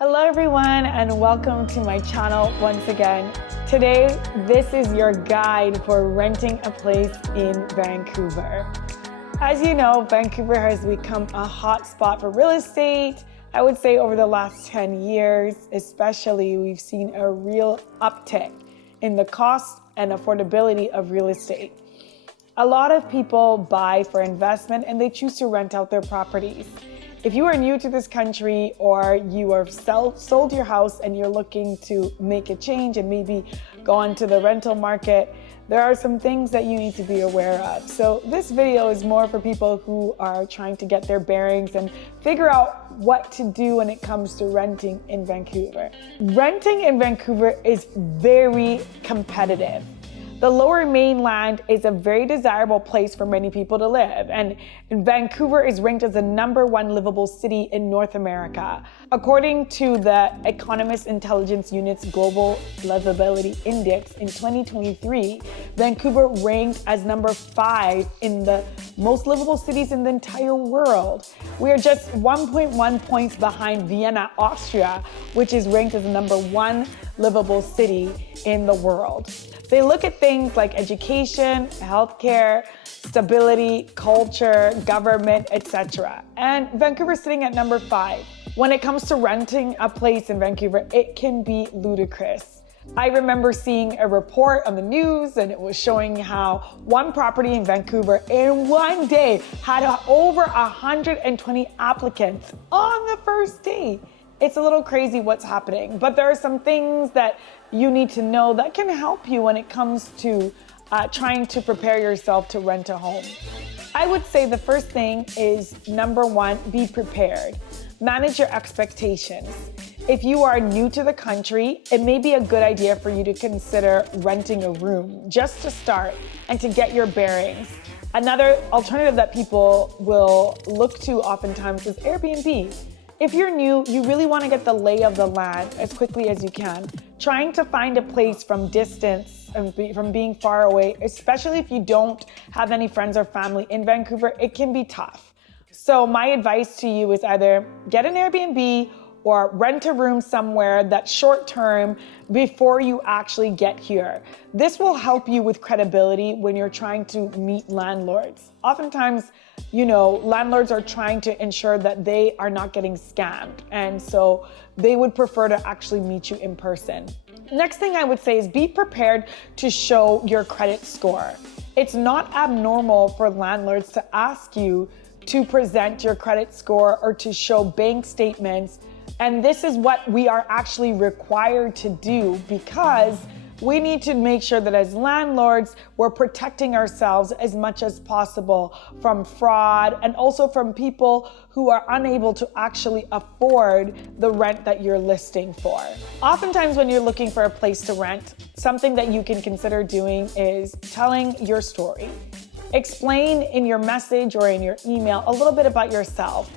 Hello everyone and welcome to my channel once again. Today, this is your guide for renting a place in Vancouver. As you know, Vancouver has become a hot spot for real estate. I would say over the last 10 years, especially, we've seen a real uptick in the cost and affordability of real estate. A lot of people buy for investment and they choose to rent out their properties. If you are new to this country or you have sold your house and you're looking to make a change and maybe go onto the rental market, there are some things that you need to be aware of. So this video is more for people who are trying to get their bearings and figure out what to do when it comes to renting in Vancouver. Renting in Vancouver is very competitive. The Lower Mainland is a very desirable place for many people to live, and Vancouver is ranked as the #1 livable city in North America. According to the Economist Intelligence Unit's Global Livability Index in 2023, Vancouver ranked as #5 in the most livable cities in the entire world. We are just 1.1 points behind Vienna, Austria, which is ranked as the #1 livable city in the world. They look at things like education, healthcare, stability, culture, government, etc. And Vancouver is sitting at #5. When it comes to renting a place in Vancouver, it can be ludicrous. I remember seeing a report on the news and it was showing how one property in Vancouver in one day had over 120 applicants on the first day. It's a little crazy what's happening, but there are some things that you need to know that can help you when it comes to trying to prepare yourself to rent a home. I would say the first thing is #1, be prepared. Manage your expectations. If you are new to the country, it may be a good idea for you to consider renting a room just to start and to get your bearings. Another alternative that people will look to oftentimes is Airbnb. If you're new, you really want to get the lay of the land as quickly as you can. Trying to find a place from distance and from being far away, especially if you don't have any friends or family in Vancouver, it can be tough. So my advice to you is either get an Airbnb or rent a room somewhere that's short term before you actually get here. This will help you with credibility when you're trying to meet landlords. Oftentimes, landlords are trying to ensure that they are not getting scammed. And so they would prefer to actually meet you in person. Next thing I would say is be prepared to show your credit score. It's not abnormal for landlords to ask you to present your credit score or to show bank statements. And this is what we are actually required to do because we need to make sure that as landlords, we're protecting ourselves as much as possible from fraud and also from people who are unable to actually afford the rent that you're listing for. Oftentimes when you're looking for a place to rent, something that you can consider doing is telling your story. Explain in your message or in your email a little bit about yourself.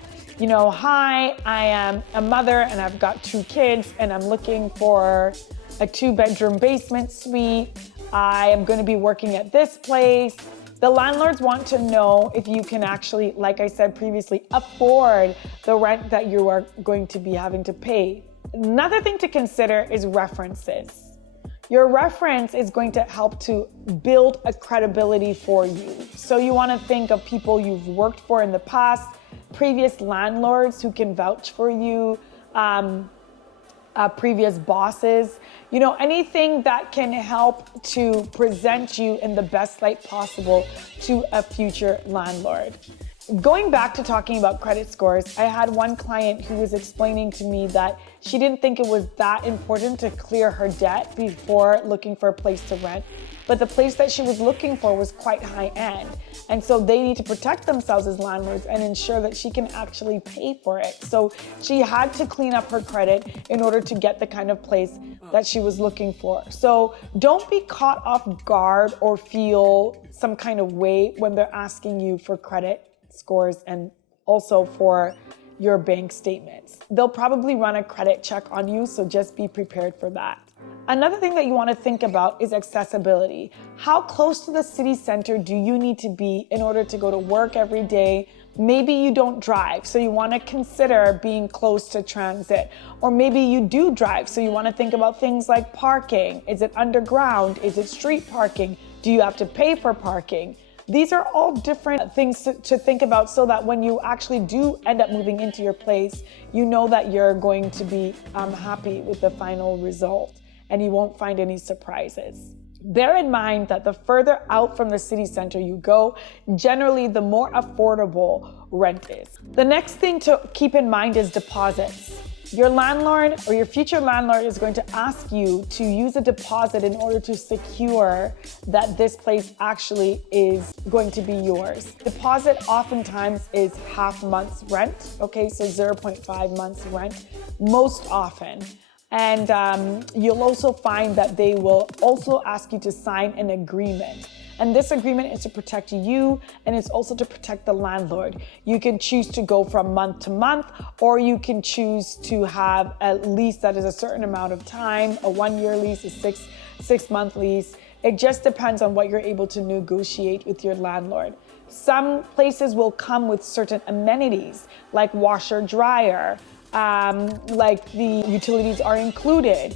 Hi, I am a mother and I've got 2 kids and I'm looking for a 2-bedroom basement suite. I am going to be working at this place. The landlords want to know if you can actually, like I said previously, afford the rent that you are going to be having to pay. Another thing to consider is references. Your reference is going to help to build a credibility for you. So you want to think of people you've worked for in the past, previous landlords who can vouch for you, previous bosses, anything that can help to present you in the best light possible to a future landlord. Going back to talking about credit scores, I had one client who was explaining to me that she didn't think it was that important to clear her debt before looking for a place to rent, but the place that she was looking for was quite high end. And so they need to protect themselves as landlords and ensure that she can actually pay for it. So she had to clean up her credit in order to get the kind of place that she was looking for. So don't be caught off guard or feel some kind of way when they're asking you for credit scores and also for your bank statements. They'll probably run a credit check on you, so just be prepared for that. Another thing that you want to think about is accessibility. How close to the city center do you need to be in order to go to work every day, Maybe you don't drive, so you want to consider being close to transit. Or maybe you do drive, so you want to think about things like parking. Is it underground? Is it street parking? Do you have to pay for parking? These are all different things to think about so that when you actually do end up moving into your place, you know that you're going to be happy with the final result and you won't find any surprises. Bear in mind that the further out from the city center you go, generally the more affordable rent is. The next thing to keep in mind is deposits. Your landlord or your future landlord is going to ask you to use a deposit in order to secure that this place actually is going to be yours. Deposit oftentimes is half month's rent, okay, so 0.5 months rent, most often. And you'll also find that they will also ask you to sign an agreement. And this agreement is to protect you, and it's also to protect the landlord. You can choose to go from month to month, or you can choose to have a lease that is a certain amount of time, a 1-year lease, a six-month lease. It just depends on what you're able to negotiate with your landlord. Some places will come with certain amenities, like washer, dryer, like the utilities are included,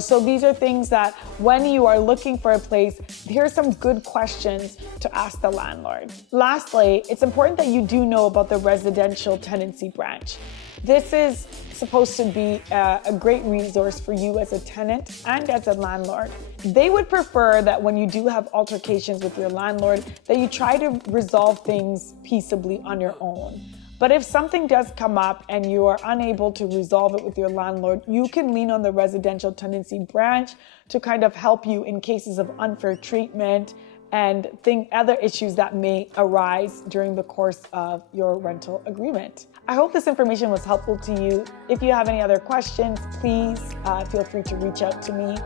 so these are things that when you are looking for a place, here's some good questions to ask the landlord. Lastly, it's important that you do know about the residential tenancy branch. This is supposed to be a great resource for you as a tenant and as a landlord. They would prefer that when you do have altercations with your landlord, that you try to resolve things peaceably on your own. But if something does come up and you are unable to resolve it with your landlord, you can lean on the residential tenancy branch to kind of help you in cases of unfair treatment and other issues that may arise during the course of your rental agreement. I hope this information was helpful to you. If you have any other questions, please feel free to reach out to me.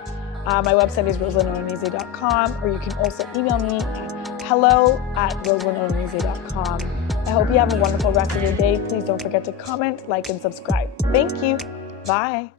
My website is rosalyndoronese.com, or you can also email me at hello@rosalyndoronese.com. I hope you have a wonderful rest of your day. Please don't forget to comment, like, and subscribe. Thank you. Bye.